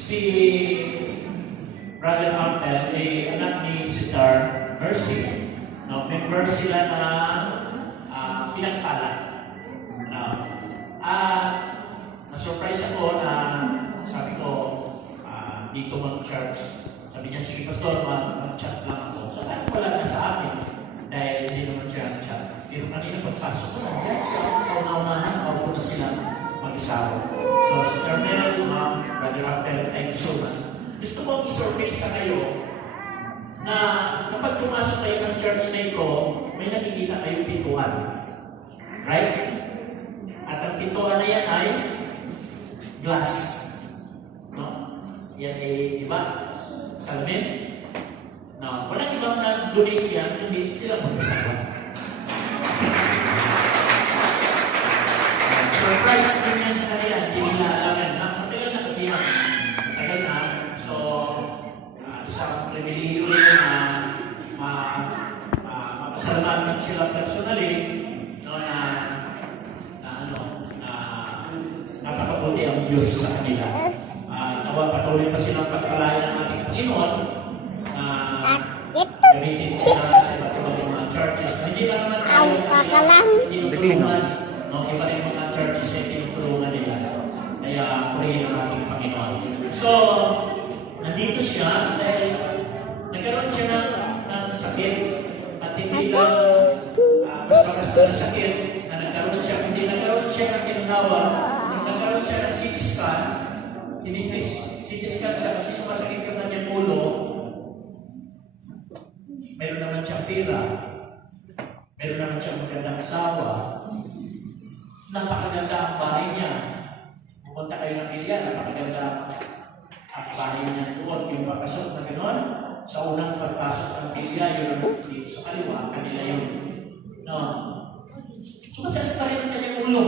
si Brother Artel, eh, anak ni Sister Mercy. No, member sila ng uh, pinagpala. No. Ah, na-surprise ako na sabi ko, ah, dito mag-church. Sabi niya, sige pastor, mag- mag-chat lang ako. So, kahit wala na sa akin, dahil hindi naman siya chat. Pero kanina pagpasok ko, nandiyan siya, kaunawahan, ako na sila mag-isawa. So, Sister Mel, sa kayo na kapag pumasok kayo ng church na ito, may nakikita kayong pintuan. Right? At ang pintuan na yan ay glass. No? Yan ay, di ba? Salamin. No, walang ibang na-donate yan, hindi sila mag-asawa. Uh, rin na ma, ma, mapasalamatan sila personally no, na, na ano, na napakabuti ang Diyos sa kanila. Uh, nawa patuloy pa silang pagpalain ng ating Panginoon na gamitin sila sa iba't ibang mga churches. Hindi ba naman tayo kakalam. tinutulungan, no? Iba rin mga churches ay tinutulungan nila. Kaya purihin ang ating Panginoon. So, nandito siya dahil nagkaroon siya ng, ng sakit. At hindi lang ah, basta-basta na sakit na nagkaroon siya, hindi nagkaroon siya ng kinunawa, nagkaroon siya ng CT scan, hindi CT scan siya kasi sumasakit ka kanyang ulo, meron naman siyang pera, meron naman siyang magandang asawa, napakaganda ang bahay niya. Pupunta kayo ng Ilya, napakaganda ang bahay niya doon. Yung papasok na gano'n, sa unang pagpasok ng Ilya, yun ang dito sa kaliwa, kanila yun. No? Sumasakit pa rin ang kanyang ulo.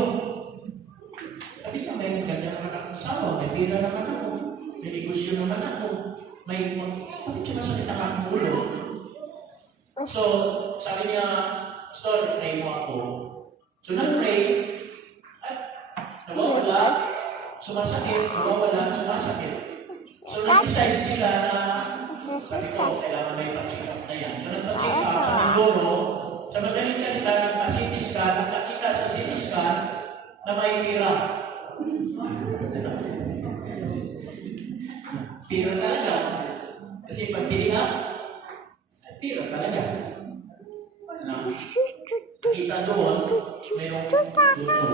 Sabi niya, may maganda naman akong asawa, may pera naman ako, may negosyo naman ako, may bakit sumasakit ang aking ulo? So, sabi niya, Pastor, pray mo ako. So, nag-pray, at nawawala, sumasakit, nawawala, sumasakit. So, nag-decide sila na, ko, kailangan may pa-check up na yan. So, nagpa-check up sa Mindoro, sa madaling salita, nagpa-CT scan, nakita sa CT scan na may tira. Tira talaga. Kasi pag tiniha, tira talaga. Na, kita doon, mayroong